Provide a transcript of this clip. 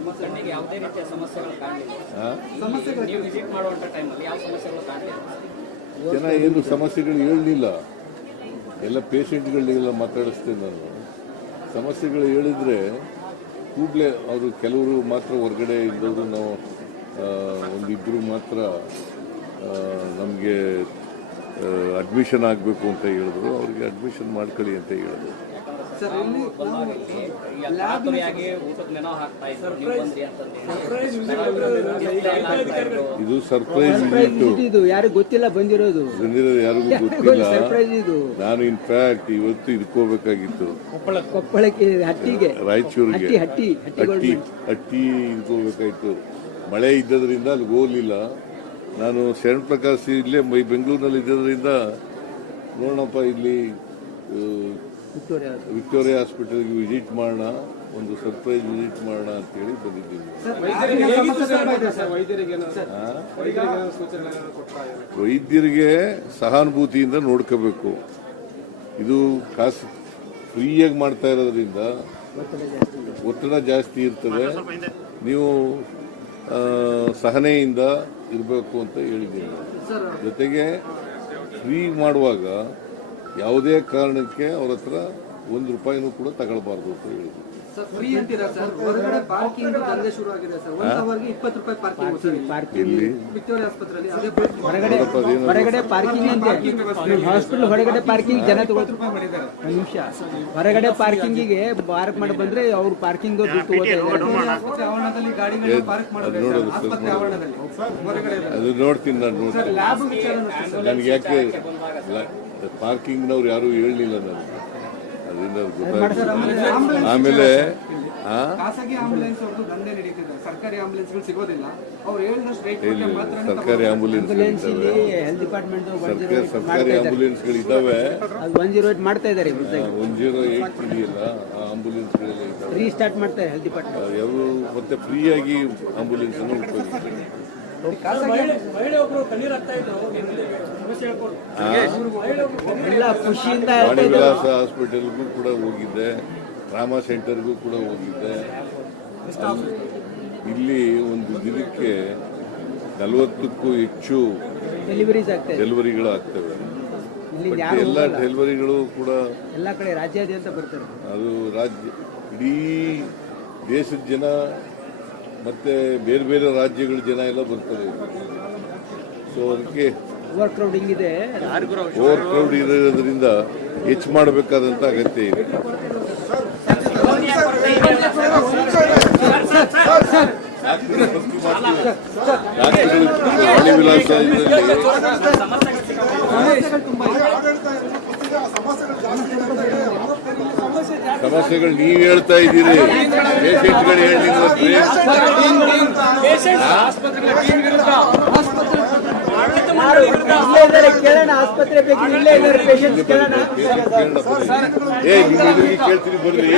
ನಿಮ್ಮ ಕಣ್ಣಿಗೆ ಯಾವುದೇ ರೀತಿಯ ಸಮಸ್ಯೆಗಳು ಕಾಣಲಿಲ್ಲ? ನೀವು ವಿಸಿಟ್ ಮಾಡುವಂಥ ಟೈಮಲ್ಲಿ ಯಾವ ಸಮಸ್ಯೆಗಳು ಕಾಣಲಿಲ್ಲ? ಜನ ಏನು ಸಮಸ್ಯೆಗಳು ಹೇಳಲಿಲ್ಲ. ಎಲ್ಲ ಪೇಷಂಟ್ಗಳಿಗೆಲ್ಲ ಮಾತಾಡಿಸ್ತೇನೆ ನಾನು. ಸಮಸ್ಯೆಗಳು ಹೇಳಿದ್ರೆ ಕೂಡಲೇ ಅವರು ಕೆಲವರು ಮಾತ್ರ ಹೊರಗಡೆ ಇದ್ದವರು ನಾವು ಒಂದಿಬ್ಬರು ಮಾತ್ರ ನಮಗೆ ಅಡ್ಮಿಷನ್ ಆಗಬೇಕು ಅಂತ ಹೇಳಿದ್ರು. ಅವ್ರಿಗೆ ಅಡ್ಮಿಷನ್ ಮಾಡ್ಕೊಳ್ಳಿ ಅಂತ ಹೇಳಿದ್ರು. ಇದು ಸರ್ಪ್ರೈಸ್ ಇದು ಯಾರಿಗೂ ಗೊತ್ತಿಲ್ಲ, ಬಂದಿರೋದು ಯಾರಿಗೂ ಗೊತ್ತಿಲ್ಲ. ನಾನು ಇನ್ಫ್ಯಾಕ್ಟ್ ಇವತ್ತು ಇದಕ್ಕೋಬೇಕಾಗಿತ್ತು, ಕೊಪ್ಪಳಕ್ಕೆ, ಹಟ್ಟಿಗೆ, ರಾಯಚೂರಿಗೆ ಹಟ್ಟಿ ಇದಕ್ಕೋಬೇಕಾಗಿತ್ತು. ಮಳೆ ಇದ್ದದ್ರಿಂದ ಅಲ್ಲಿಗೆ ಹೋಗ್ಲಿಲ್ಲ. ನಾನು ಶರಣ್ ಪ್ರಕಾಶ್ ಇಲ್ಲೇ ಬೆಂಗಳೂರಿನಲ್ಲಿ ಇದ್ದದ್ರಿಂದ ನೋಡೋಣಪ್ಪ ಇಲ್ಲಿ ವಿಕ್ಟೋರಿಯಾ ಹಾಸ್ಪಿಟಲ್ಗೆ ವಿಸಿಟ್ ಮಾಡೋಣ, ಒಂದು ಸರ್ಪ್ರೈಸ್ ವಿಸಿಟ್ ಮಾಡೋಣ ಅಂತೇಳಿ ಬಂದಿದ್ದೀವಿ. ವೈದ್ಯರಿಗೆ ಸಹಾನುಭೂತಿಯಿಂದ ನೋಡ್ಕೋಬೇಕು. ಇದು ಕಾಸು ಫ್ರೀಯಾಗಿ ಮಾಡ್ತಾ ಇರೋದ್ರಿಂದ ಒತ್ತಡ ಜಾಸ್ತಿ ಇರ್ತದೆ. ನೀವು ಸಹನೆಯಿಂದ ಇರಬೇಕು ಅಂತ ಹೇಳಿದ್ದೀನಿ. ಜೊತೆಗೆ ಫ್ರೀ ಮಾಡುವಾಗ ಯಾವುದೇ ಕಾರಣಕ್ಕೆ ಅವ್ರ ಹತ್ರ ₹1 ಕೂಡ ತಗೊಳ್ಬಾರ್ದು ಅಂತ ಹೇಳಿದ್ದೀನಿ. ಹೊರಗಡೆ ಪಾರ್ಕಿಂಗ್ ಅಂತೆ, ಹಾಸ್ಪಿಟಲ್ ಹೊರಗಡೆ ಪಾರ್ಕಿಂಗ್ ಜನ ತಗೋತಾರೆ. ನಿಮಿಷ ಹೊರಗಡೆ ಪಾರ್ಕಿಂಗಿಗೆ ಪಾರ್ಕ್ ಮಾಡಿ ಬಂದ್ರೆ ಅವ್ರು ಪಾರ್ಕಿಂಗ್ ದುಡ್ಡು ಅದು ನೋಡ್ತೀನಿ. ನನಗೆ ಯಾಕೆ ಪಾರ್ಕಿಂಗ್ನವ್ರು ಯಾರು ಹೇಳಲಿಲ್ಲ ನನಗೆ, ಅದರಿಂದ ಗೊತ್ತಾಯ್ತು. ಆಮೇಲೆ ಖಾಸಗಿ ಆಂಬುಲೆನ್ಸ್ ಅವ್ರದ್ದು ದಂಧೆ ನಡೀತಿದೆ, ಸರ್ಕಾರಿ ಆಂಬುಲೆನ್ಸ್ಗಳು ಸಿಗೋದಿಲ್ಲ. ಅವ್ರು ಹೇಳಿದಷ್ಟು ಸರ್ಕಾರಿ ಆಂಬುಲೆನ್ಸ್ ಸರ್ಕಾರಿ ಆಂಬುಲೆನ್ಸ್ಗಳಿದ್ದಾವೆ. 108 ಮಾಡ್ತಾ ಇದ್ದಾರೆ. 108 ಇದೆಯಲ್ಲ, ಆ ಆಂಬುಲೆನ್ಸ್ಗಳೆಲ್ಲ ಇದ್ದಾವೆ. ರೀಸ್ಟಾರ್ಟ್ ಮಾಡ್ತಾರೆ ಹೆಲ್ತ್ ಡಿಪಾರ್ಟ್ಮೆಂಟ್. ಯಾರು ಮತ್ತೆ ಫ್ರೀಯಾಗಿ ಆಂಬುಲೆನ್ಸ್ ಅನ್ನು ಉಪಯೋಗಿಸ್ತಾರೆ. ವಾಣಿ ವಿಲಾಸ ಹಾಸ್ಪಿಟಲ್ಗೂ ಕೂಡ ಹೋಗಿದ್ದೆ, ಟ್ರಾಮಾ ಸೆಂಟರ್ಗೂ ಕೂಡ ಹೋಗಿದ್ದೆ. ಇಲ್ಲಿ ಒಂದು ದಿನಕ್ಕೆ 40ಕ್ಕೂ ಹೆಚ್ಚು ಡೆಲಿವರಿಗಳು ಆಗ್ತವೆ. ಎಲ್ಲ ಡೆಲಿವರಿಗಳು ಕೂಡ ಎಲ್ಲ ಕಡೆ ರಾಜ್ಯಾದ್ಯಂತ ಬರ್ತಾರೆ. ಅದು ಇಡೀ ದೇಶದ ಜನ ಮತ್ತೆ ಬೇರೆ ಬೇರೆ ರಾಜ್ಯಗಳ ಜನ ಎಲ್ಲ ಬರ್ತಾರೆ. ಸೊ ಅದಕ್ಕೆ ಓವರ್ ಕ್ರೌಡಿಂಗ್ ಇದೆ. ಓವರ್ ಕ್ರೌಡ್ ಇರೋದ್ರಿಂದ ಹೆಚ್ಚು ಮಾಡಬೇಕಾದಂತ ಅಗತ್ಯ ಇದೆ. ವಾಣಿ ವಿಲಾಸ ಇದರಲ್ಲಿ ಸಮಸ್ಯೆಗಳು ನೀವು ಹೇಳ್ತಾ ಇದ್ದೀರಿ, ಪೇಷಂಟ್ಗಳು ಹೇಳಿ. ಕೇಳೋಣ, ಆಸ್ಪತ್ರೆ ಕೇಳ್ತೀನಿ ಬರ್ರಿ.